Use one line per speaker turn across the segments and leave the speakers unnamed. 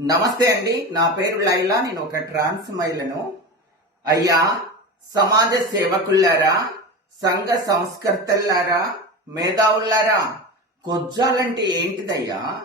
నమస్తే అండి. నా పేరు లైలా. నేను ఒక ట్రాన్స్ మహిళను. అయ్యా సమాజ సేవకుల్లారా సంఘ సంస్కర్తల్లారా మేధావుల్లారా కొజ్జాలంటే ఏంటిదయ్యా?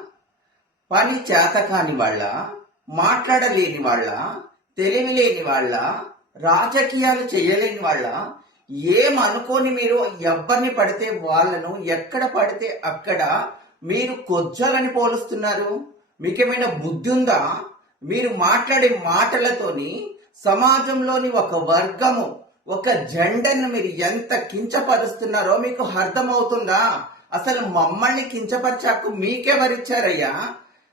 పని చేత కాని వాళ్ళ? మాట్లాడలేని వాళ్ళ? తెలివి లేని వాళ్ళ? రాజకీయాలు చేయలేని వాళ్ళ? ఏమనుకోని మీరు ఎవరిని పడితే వాళ్ళను ఎక్కడ పడితే అక్కడ మీరు కొజ్జాలని పోలుస్తున్నారు? మీకేమైనా బుద్ధి ఉందా? మీరు మాట్లాడే మాటలతోని సమాజంలోని ఒక వర్గము ఒక జెండను మీరు ఎంత కించపరుస్తున్నారో మీకు అర్థమవుతుందా? అసలు మమ్మల్ని కించపరిచాకు మీకెవరిచ్చారయ్యా?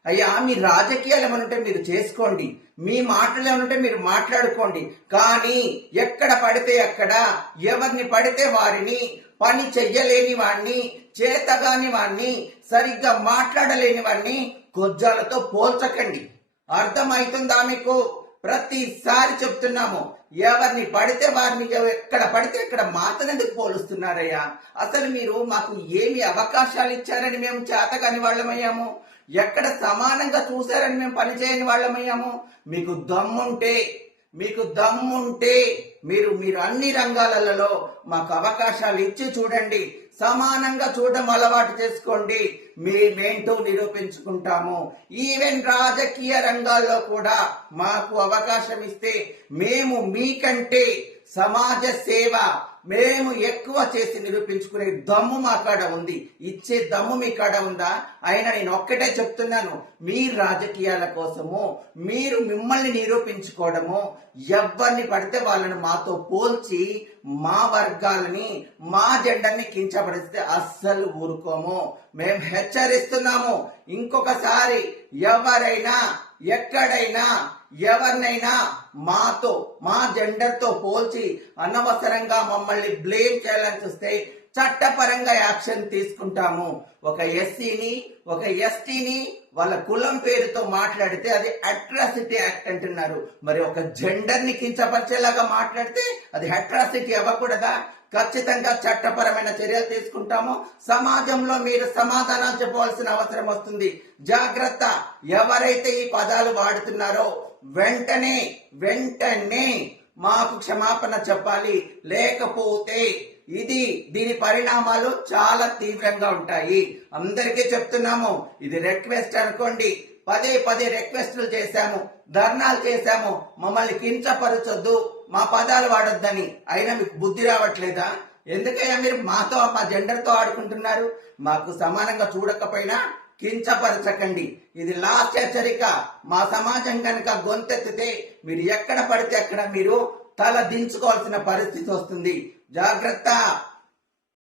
అయ్యా మీ రాజకీయాలు ఏమనుంటే మీరు చేసుకోండి. మీ మాటలు ఏమనుంటే మీరు మాట్లాడుకోండి. కానీ ఎక్కడ పడితే అక్కడ ఎవరిని పడితే వారిని పని చెయ్యలేని వాణ్ణి చేతగాని వాణ్ణి సరిగ్గా మాట్లాడలేని వాణ్ణి కొజ్జాలతో పోల్చకండి. అర్థమవుతుందా మీకు? ప్రతిసారి చెప్తున్నాము ఎవరిని పడితే వారిని ఎక్కడ పడితే ఎక్కడ మాతనెందుకు పోలుస్తున్నారయ్యా? అసలు మీరు మాకు ఏమి అవకాశాలు ఇచ్చారని మేము చేతకాని వాళ్ళమయ్యాము? ఎక్కడ సమానంగా చూశారని మేము పనిచేయని వాళ్ళమయ్యాము? మీకు దమ్ముంటే మీకు దమ్ముంటే మీరు మీరు అన్ని రంగాలలో మాకు అవకాశాలు ఇచ్చి చూడండి. సమానంగా చూడడం అలవాటు చేసుకోండి. మేమేంటో నిరూపించుకుంటాము. ఈవెన్ రాజకీయ రంగాల్లో కూడా మాకు అవకాశం ఇస్తే మేము మీకంటే సమాజ సేవ మేము ఎక్కువ చేసి నిరూపించుకునే దమ్ము మా కాడ ఉంది. ఇచ్చే దమ్ము మీ కాడ ఉందా? అయినా నేను ఒక్కటే చెప్తున్నాను. మీ రాజకీయాల కోసము మీరు మిమ్మల్ని నిరూపించుకోవడము ఎవరిని పడితే వాళ్ళని మాతో పోల్చి మా వర్గాలని మా జెండాన్ని కించపడిస్తే అస్సలు ఊరుకోము. మేము హెచ్చరిస్తున్నాము. ఇంకొకసారి ఎవరైనా ఎక్కడైనా ఎవరినైనా మాతో మా జెండర్తో పోల్చి అనవసరంగా మమ్మల్ని బ్లేమ్ చేయాలని చూస్తే చట్టపరంగా యాక్షన్ తీసుకుంటాము. ఒక ఎస్సీని ఒక ఎస్టీని వాళ్ళ కులం పేరుతో మాట్లాడితే అది అట్రాసిటీ యాక్ట్ అంటున్నారు. మరి ఒక జెండర్ని కించపరిచేలాగా మాట్లాడితే అది అట్రాసిటీ అవ్వకూడదా? ఖచ్చితంగా చట్టపరమైన చర్యలు తీసుకుంటాము. సమాజంలో మీరు సమాధానాలు చెప్పవలసిన అవసరం వస్తుంది. జాగ్రత్త! ఎవరైతే ఈ పదాలు వాడుతున్నారో వెంటనే వెంటనే మాకు క్షమాపణ చెప్పాలి. లేకపోతే ఇది దీని పరిణామాలు చాలా తీవ్రంగా ఉంటాయి. అందరికీ చెప్తున్నాము ఇది రిక్వెస్ట్ అనుకోండి. పదే పదే రిక్వెస్ట్లు చేశాము ధర్నాలు చేశాము మమ్మల్ని కించపరచొద్దు మా పదాలు వాడొద్దని. అయినా మీకు బుద్ధి రావట్లేదా? ఎందుకయ్యా మీరు మాతో మా జెండర్తో ఆడుకుంటున్నారు? మాకు సమానంగా చూడకపోయినా కించపరచకండి. ఇది లాస్ట్ హెచ్చరిక. మా సమాజం కనుక గొంతెత్తితే మీరు ఎక్కడ పడితే అక్కడ మీరు తల దించుకోవాల్సిన పరిస్థితి వస్తుంది. జాగ్రత్త.